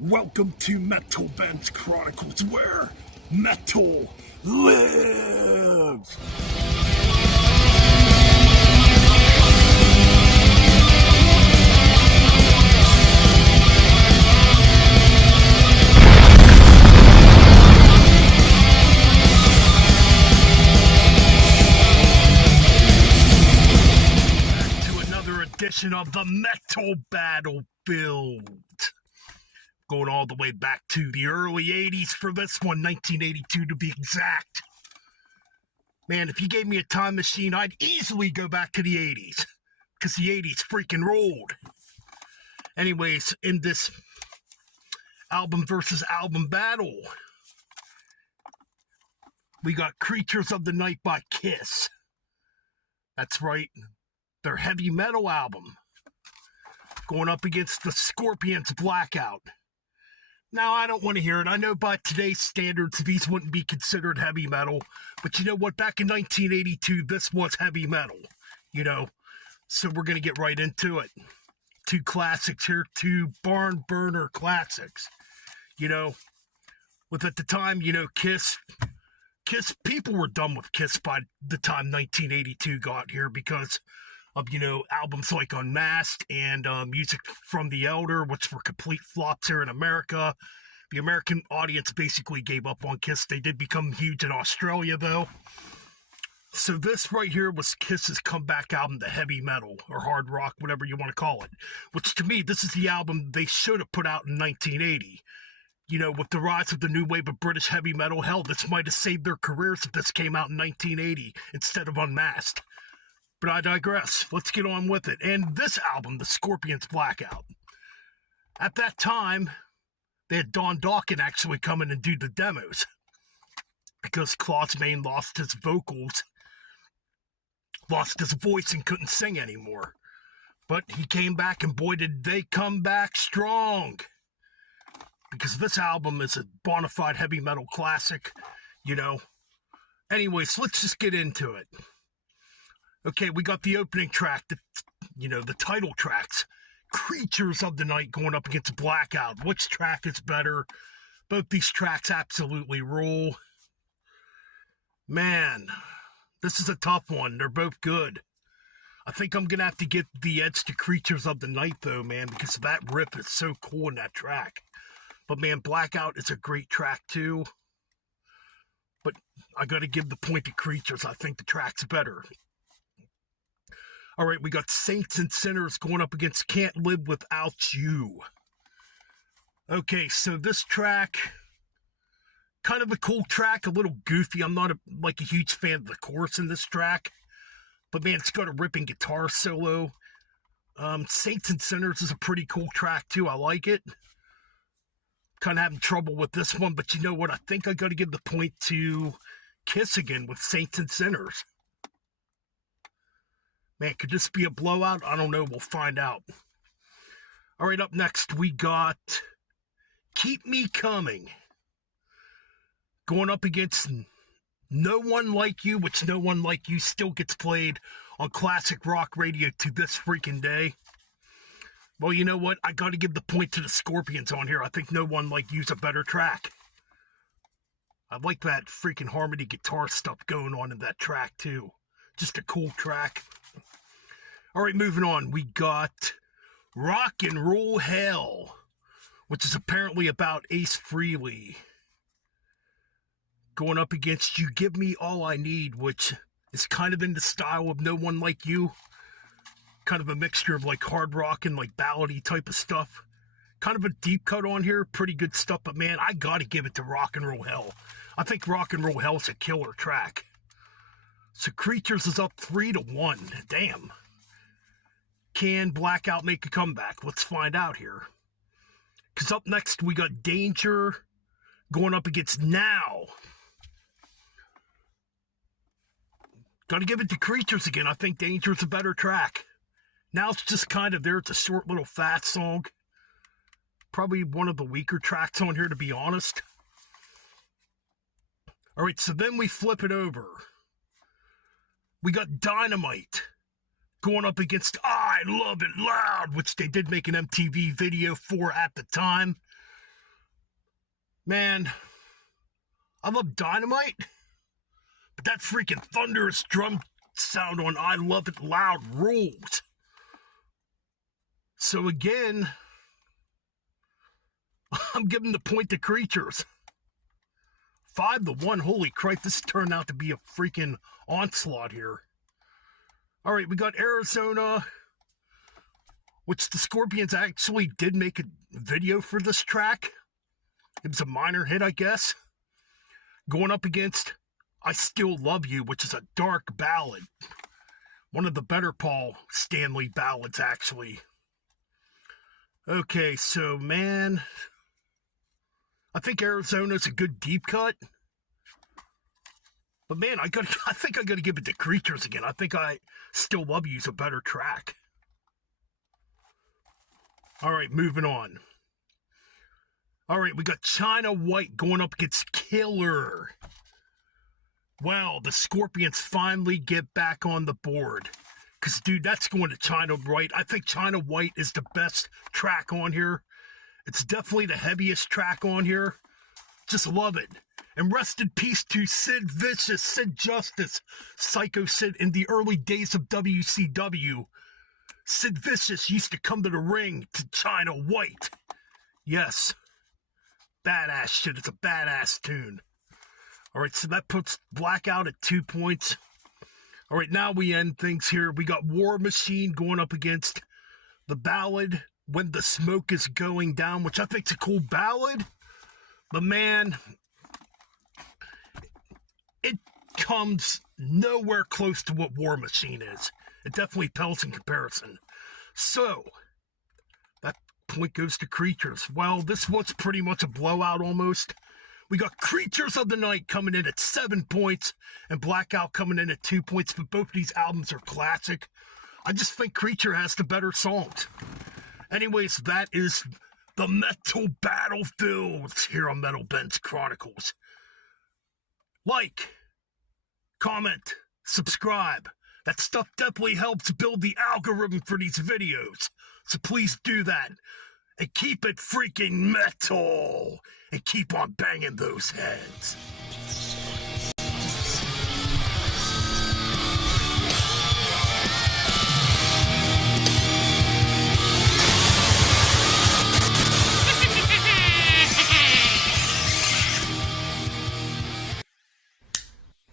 Welcome to Metal Bands Chronicles, where metal lives! Back to another edition of the Metal Battlefield. Going all the way back to the early 80s for this one, 1982 to be exact. Man, if you gave me a time machine, I'd easily go back to the 80s, because the 80s freaking rolled. Anyways, in this album versus album battle, we got Creatures of the Night by Kiss. That's right, their heavy metal album, going up against the Scorpions' Blackout. Now, I don't want to hear it. I know by today's standards, these wouldn't be considered heavy metal. But you know what? Back in 1982, this was heavy metal, So we're going to get right into it. Two classics here, two barn burner classics. With at the time, Kiss, people were done with Kiss by the time 1982 got here because of, albums like Unmasked and Music from the Elder, which were complete flops here in America. The American audience basically gave up on Kiss. They did become huge in Australia, though. So this right here was Kiss's comeback album, the heavy metal, or hard rock, whatever you want to call it. Which, to me, this is the album they should have put out in 1980. With the rise of the new wave of British heavy metal, hell, this might have saved their careers if this came out in 1980 instead of Unmasked. But I digress. Let's get on with it. And this album, the Scorpions' Blackout. At that time, they had Don Dawkins actually come in and do the demos. Because Klaus Meine lost his vocals, lost his voice and couldn't sing anymore. But he came back, and boy did they come back strong. Because this album is a bona fide heavy metal classic, Anyways, let's just get into it. Okay, we got the opening track, the title tracks. Creatures of the Night going up against Blackout. Which track is better? Both these tracks absolutely rule. Man, this is a tough one. They're both good. I think I'm going to have to give the edge to Creatures of the Night, though, man, because that riff is so cool in that track. But, man, Blackout is a great track, too. But I got to give the point to Creatures. I think the track's better. All right, we got Saints and Sinners going up against Can't Live Without You. Okay, so this track, kind of a cool track, a little goofy. I'm not a huge fan of the chorus in this track. But, man, it's got a ripping guitar solo. Saints and Sinners is a pretty cool track, too. I like it. Kind of having trouble with this one, but you know what? I think I got to give the point to Kiss again with Saints and Sinners. Man, could this be a blowout? I don't know. We'll find out. All right, up next, we got Keep Me Coming. Going up against No One Like You, which No One Like You still gets played on classic rock radio to this freaking day. Well, you know what? I got to give the point to the Scorpions on here. I think No One Like You's a better track. I like that freaking harmony guitar stuff going on in that track, too. Just a cool track. All right, moving on. We got Rock and Roll Hell, which is apparently about Ace Frehley. Going up against You Give Me All I Need, which is kind of in the style of No One Like You. Kind of a mixture of hard rock and ballady type of stuff. Kind of a deep cut on here. Pretty good stuff, but man, I got to give it to Rock and Roll Hell. I think Rock and Roll Hell is a killer track. So Creatures is up 3-1. Damn. Can Blackout make a comeback? Let's find out here. Because up next, we got Danger going up against Now. Got to give it to Creatures again. I think Danger's a better track. Now it's just kind of there. It's a short little fast song. Probably one of the weaker tracks on here, to be honest. All right, so then we flip it over. We got Dynamite going up against I Love It Loud, which they did make an MTV video for at the time. Man, I love Dynamite, but that freaking thunderous drum sound on I Love It Loud rules. So again, I'm giving the point to Creatures. 5-1. Holy Christ, this turned out to be a freaking onslaught here. All right, we got Arizona, which the Scorpions actually did make a video for this track. It was a minor hit, I guess. Going up against I Still Love You, which is a dark ballad. One of the better Paul Stanley ballads, actually. Okay, so, man, I think Arizona's a good deep cut. But, man, I think I got to give it to Creatures again. I think I Still Love You's a better track. All right, moving on. All right, we got China White going up against Killer. Well, the Scorpions finally get back on the board. Because, dude, that's going to China White. I think China White is the best track on here. It's definitely the heaviest track on here. Just love it. And rest in peace to Sid Vicious, Sid Justice, Psycho Sid in the early days of WCW. Sid Vicious used to come to the ring to China White. Yes. Badass shit. It's a badass tune. All right, so that puts Blackout at 2 points. All right, now we end things here. We got War Machine going up against the ballad When the Smoke is Going Down, which I think's a cool ballad. But, man, it comes nowhere close to what War Machine is. It definitely pales in comparison. So, that point goes to Creatures. Well, this was pretty much a blowout almost. We got Creatures of the Night coming in at 7 points and Blackout coming in at 2 points, but both of these albums are classic. I just think Creature has the better songs. Anyways, that is the Metal Battlefields here on Metal Ben's Chronicles. Like, comment, subscribe. That stuff definitely helps build the algorithm for these videos. So please do that. And keep it freaking metal. And keep on banging those heads.